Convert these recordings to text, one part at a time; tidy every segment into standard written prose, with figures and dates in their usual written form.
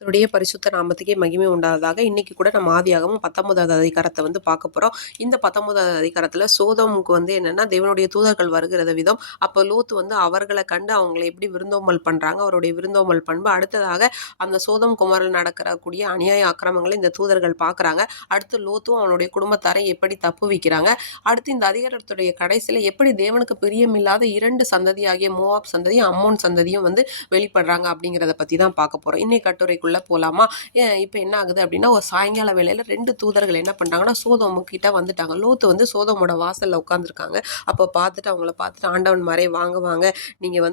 கர்த்தருடைய பரிசுத்த நாமத்துக்கே மகிமை உண்டாவதாக. இன்னைக்கு கூட நம்ம ஆதியாகமம் 19வது அதிகாரத்தை பார்க்க போறோம். இந்த 19வது அதிகாரத்துல சோதோமுக்கு என்னன்னா தேவனுடைய தூதர்கள் வருகிறத விதம், அப்போ லோத்து அவர்களை கண்டு அவங்களை எப்படி விருந்தோம்பல் பண்றாங்க, அவருடைய விருந்தோம்பல் பண்பு. அடுத்ததாக அந்த சோதம் குமாரில் நடக்கக்கூடிய அநியாய அக்கிரமங்களை இந்த தூதர்கள் பார்க்குறாங்க. அடுத்து லோத்தும் அவனுடைய குடும்பத்தாரை எப்படி தப்பு வைக்கிறாங்க. அடுத்து இந்த அதிகாரத்துடைய கடைசியில் எப்படி தேவனுக்கு பிரியமில்லாத 2 சந்ததியாகிய மோவாப் சந்ததியும் அம்மோன் சந்ததியும் வெளிப்படுறாங்க அப்படிங்கிறத பற்றி தான் பார்க்க போகிறோம். இன்னைக்கு கட்டுரைக்குள்ள போகலாமா? இப்போ என்ன ஆகுது அப்படின்னா, ஒரு சாயங்கால வேளையில் 2 தூதர்கள் என்ன பண்ணுறாங்கன்னா சோதோமு கிட்ட வந்துட்டாங்க. லோத்து சோதோமோட வாசலில் உட்காந்துருக்காங்க. அப்போ பார்த்துட்டு அவங்கள பார்த்துட்டு, ஆண்டவன் மாரே வாங்க வாங்க, நீங்கள்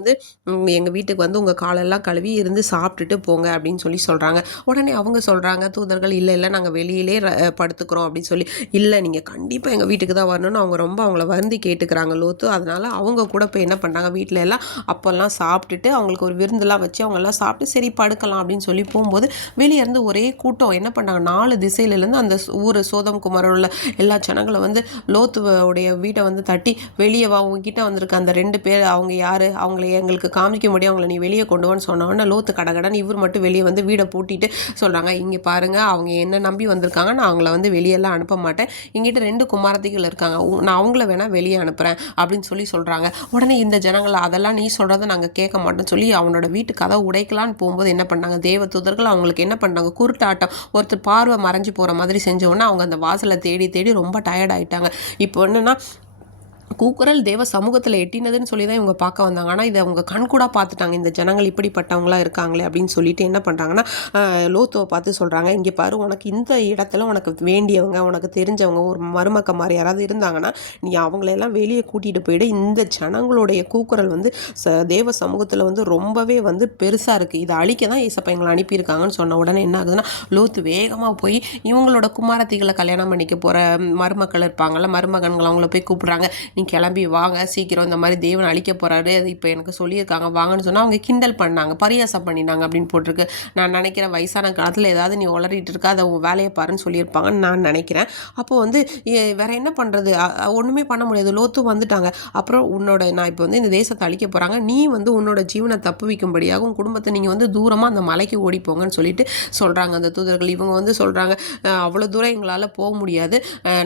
எங்கள் வீட்டுக்கு உங்கள் காலெல்லாம் கழுவி இருந்து சாப்பிட்டுட்டு போங்க அப்படின்னு சொல்கிறாங்க. உடனே அவங்க சொல்கிறாங்க தூதர்கள், இல்லை இல்லை நாங்கள் வெளியிலே படுத்துக்கிறோம் அப்படின்னு சொல்லி. இல்லை நீங்கள் கண்டிப்பாக எங்கள் வீட்டுக்கு தான் வரணும்னு அவங்கள வருந்தி கேட்டுக்கிறாங்க லோத்து. அதனால் அவங்க கூட போய் என்ன பண்ணுறாங்க, வீட்டில் எல்லாம் அப்போல்லாம் சாப்பிட்டுட்டு அவங்களுக்கு ஒரு விருந்தெல்லாம் வச்சு அவங்கெல்லாம் சாப்பிட்டு சரி படுக்கலாம் அப்படின்னு சொல்லி போகும்போது வெளியே இருந்து ஒரே கூட்டம் என்ன பண்ணாங்க, 4 திசையிலேருந்து அந்த ஊர் சோதம் குமாரில் உள்ள எல்லா ஜனங்களை லோத்துடைய வீட்டை தட்டி, வெளியே வா, உங்ககிட்ட வந்திருக்க அந்த 2 பேர் அவங்க யார், அவங்களை எங்களுக்கு காமிக்க முடியும், அவங்களை நீ வெளியே கொண்டு வான்னு சொன்னோன்னா லோத்து கடகடன்னு இவர் மட்டும் வெளியே வீடை பூட்டிட்டு சொல்கிறாங்க, இங்கே பாருங்கள் அவங்க என்ன நம்பி வந்திருக்காங்க, நான் அவங்கள வெளியெல்லாம் அனுப்ப மாட்டேன், எங்கிட்ட 2 குமாரத்திகள் இருக்காங்க, நான் அவங்கள வேணால் வெளியே அனுப்புகிறேன் அப்படின்னு சொல்கிறாங்க. உடனே இந்த ஜனங்களை அதெல்லாம் நீ சொல்கிறத நாங்கள் கேட்க மாட்டோம்னு சொல்லி அவனோட வீட்டு கதை உடைக்கலான்னு போகும்போது என்ன பண்ணாங்க, தேவ தூதர்கள் அவங்களுக்கு என்ன பண்ணாங்க, குருட்டாட்டம், ஒருத்தர் பார்வை மறைஞ்சு போகிற மாதிரி செஞ்சோன்னா அவங்க அந்த வாசலை தேடி தேடி ரொம்ப டயர்ட் ஆகிட்டாங்க. இப்போ என்னென்னா கூக்குரல் தேவ சமூகத்தில் எட்டினதுன்னு சொல்லி தான் இவங்க பார்க்க வந்தாங்க. ஆனால் இதை அவங்க கண்கூடாக பார்த்துட்டாங்க, இந்த ஜனங்கள் இப்படிப்பட்டவங்களாம் இருக்காங்களே அப்படின்னு சொல்லிட்டு என்ன பண்ணுறாங்கன்னா, லோத்துவை பார்த்து சொல்கிறாங்க, இங்கே பாரு, உனக்கு இந்த இடத்துல உனக்கு வேண்டியவங்க, உனக்கு தெரிஞ்சவங்க, ஒரு மருமக்க மாதிரி யாராவது இருந்தாங்கன்னா நீ அவங்களெல்லாம் வெளியே கூட்டிகிட்டு போயிடு. இந்த ஜனங்களுடைய கூக்குரல் தேவ சமூகத்தில் ரொம்பவே பெருசாக இருக்குது, இதை அழிக்க தான் ஏசப்பா எங்களை அனுப்பியிருக்காங்கன்னு சொன்ன உடனே என்ன ஆகுதுன்னா, லோத்து வேகமாக போய் இவங்களோட குமாரத்திகளை கல்யாணம் பண்ணிக்க போகிற மருமக்கள் இருப்பாங்கள்ல, மருமகன்கள் அவங்கள போய் கூப்பிட்றாங்க, நீ கிளம்பி வாங்க சீக்கிரம், இந்த மாதிரி தேவன் அழிக்க போகிறாரு, அது இப்போ எனக்கு சொல்லியிருக்காங்க வாங்கன்னு சொன்னால் அவங்க கிண்டல் பண்ணாங்க, பரியாசம் பண்ணினாங்க அப்படின்னு போட்டிருக்கு. நான் நினைக்கிறேன் வயசான காலத்தில் ஏதாவது நீ உளறிட்டு இருக்கா, அதை உன் வேலையை பாருன்னு சொல்லியிருப்பாங்கன்னு நான் நினைக்கிறேன். அப்போது வேற என்ன பண்ணுறது, ஒன்றுமே பண்ண முடியாது, லோத்து வந்துட்டாங்க. அப்புறம் நான் இப்போ இந்த தேசத்தை அழிக்க போகிறாங்க, நீ உன்னோட ஜீவனை தப்பு வைக்கும்படியாக உன் குடும்பத்தை நீங்கள் தூரமாக அந்த மலைக்கு ஓடிப்போங்கன்னு சொல்லிட்டு சொல்கிறாங்க அந்த தூதர்கள். இவங்க சொல்கிறாங்க, அவ்வளோ தூரம் எங்களால் போக முடியாது,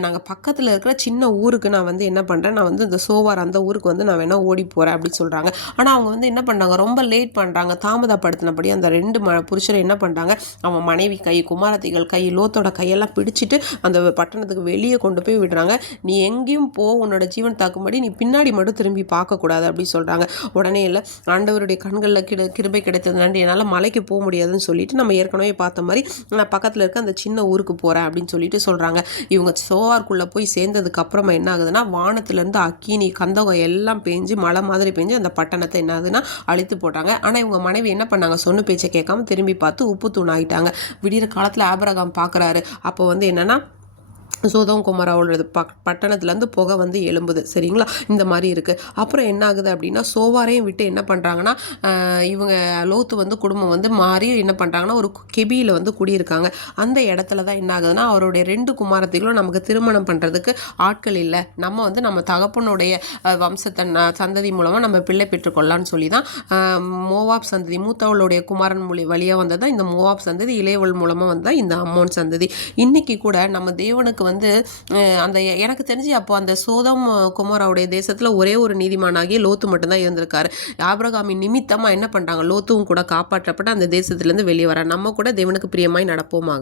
நாங்கள் பக்கத்தில் இருக்கிற சின்ன ஊருக்கு நான் என்ன பண்ணுறேன், நான் இந்த சோவார் அந்த ஊருக்கு நான் வேணால் ஓடி போகிறேன் அப்படின்னு சொல்கிறாங்க. ஆனால் அவங்க என்ன பண்ணுறாங்க, ரொம்ப லேட் பண்ணுறாங்க, தாமதப்படுத்தினபடி அந்த 2 புருஷரை என்ன பண்ணுறாங்க, அவன் மனைவி கை, குமாரத்திகள் கை, லோத்தோட கையெல்லாம் பிடிச்சிட்டு அந்த பட்டணத்துக்கு வெளியே கொண்டு போய் விடுறாங்க. நீ எங்கேயும் போ, உன்னோட ஜீவன் தாக்கும்படி நீ பின்னாடி மட்டும் திரும்பி பார்க்கக்கூடாது அப்படின்னு சொல்கிறாங்க. உடனே இல்லை, ஆண்டவருடைய கண்களில் கிருபை கிடைத்தது நன்றி, என்னால் மலைக்கு போக முடியாதுன்னு சொல்லிட்டு நம்ம ஏற்கனவே பார்த்த மாதிரி நான் பக்கத்தில் இருக்க அந்த சின்ன ஊருக்கு போகிறேன் அப்படின்னு சொல்லிட்டு சொல்கிறாங்க. இவங்க சோவார்க்குள்ளே போய் சேர்ந்ததுக்கு அப்புறமா என்ன ஆகுதுன்னா, வானத்துலேருந்து அக்கினி கந்தகம் எல்லாம் பெஞ்சு மழை மாதிரி பெஞ்சு அந்த பட்டணத்தை என்ன ஆகுதுன்னா அழித்து போட்டாங்க. ஆனால் இவங்க மனைவி என்ன பண்ணாங்க, சொன்ன பேச்சை கேட்காம திரும்பி பார்த்து உப்பு தூண் ஆகிட்டாங்க. விடிகிற காலத்தில் ஆபிரகாம் பார்க்குறாரு. அப்போ என்னென்னா சோதம் குமாராவோட பட்டணத்துலேருந்து புகை எழும்புது, சரிங்களா, இந்த மாதிரி இருக்குது. அப்புறம் என்ன ஆகுது அப்படின்னா, சோவாரையும் விட்டு என்ன பண்ணுறாங்கன்னா, இவங்க லோத்து குடும்பம் மாறி என்ன பண்ணுறாங்கன்னா ஒரு கெபியில் குடியிருக்காங்க. அந்த இடத்துல தான் என்ன ஆகுதுன்னா, அவருடைய 2 குமாரத்திகளும் நமக்கு திருமணம் பண்ணுறதுக்கு ஆட்கள் இல்லை, நம்ம தகப்பனுடைய வம்சத்தை சந்ததி மூலமாக நம்ம பிள்ளை பெற்றுக்கொள்ளலான்னு சொல்லி தான் மோவாப் சந்ததி, மூத்தவளுடைய குமாரன் வழியாக வந்தது தான் இந்த மோவாப் சந்ததி, இளையவள் மூலமாக வந்தால் இந்த அம்மோன் சந்ததி. இன்னைக்கு கூட நம்ம தேவனுக்கு அந்த எனக்கு தெரிஞ்சு அப்போ அந்த சோதம் குமாராவுடைய தேசத்தில் ஒரே ஒரு நீதிமானாகிய லோத்து மட்டும்தான் இருந்திருக்காரு. ஆபிரகாமின் நிமித்தமாக என்ன பண்ணுறாங்க, லோத்துவும் கூட காப்பாற்றப்பட்டு அந்த தேசத்துலேருந்து வெளியே வர. நம்ம கூட தேவனுக்கு பிரியமாய் நடப்போமாக.